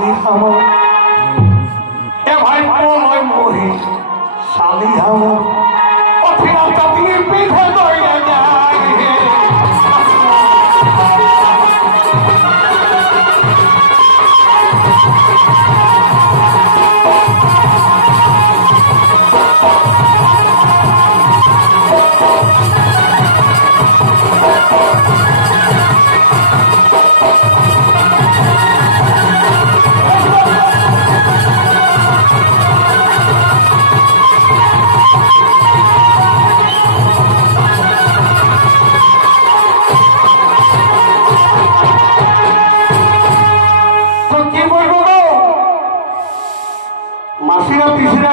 শালি হামা এ ভাই পলয় মোহে শালি হামা অথিরা চাঁদিনী পিঠে দইয়া যায় मासीरा तीसरा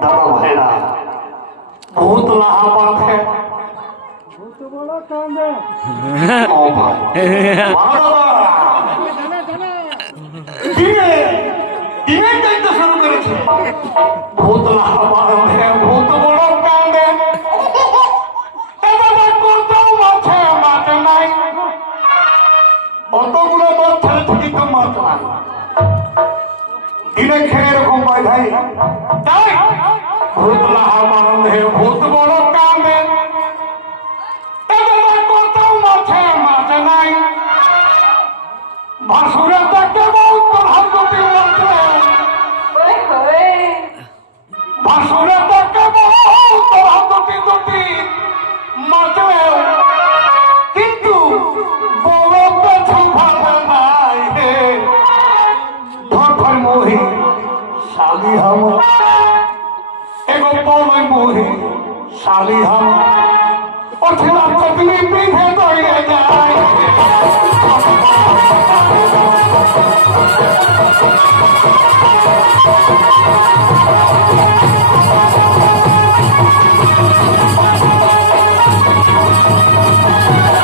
दादा भाईरा बहुत लाहाबाद है बहुत बड़ा काम है ओ भाई दिने दिने कहते शुरू करे छे बहुत लाहाबाद है बहुत बड़ा काम है दादा করতে মাছে মাছ নাই অতগুলো মাছ ছেড়ে থেকে তো মাছ নাই দিনে খেয়ে এরকম পাই ভাই তাই ভূত লাহাবান হে ভূত বড় কামে কোথাও মাছে মাছ নাই ভাসুরে দেখতে বহুত প্রধানমন্ত্রী মাত্রে ভাসুরে দেখতে বহুত প্রধানমন্ত্রী দুটি মাত্রে কিন্তু বড় পেছু ভালো নাই হে ধর মোহে শালি হামা এগো পলয় মোহে শালি হামা অথিরা চাঁদিনী পিঠে দইয়া যায়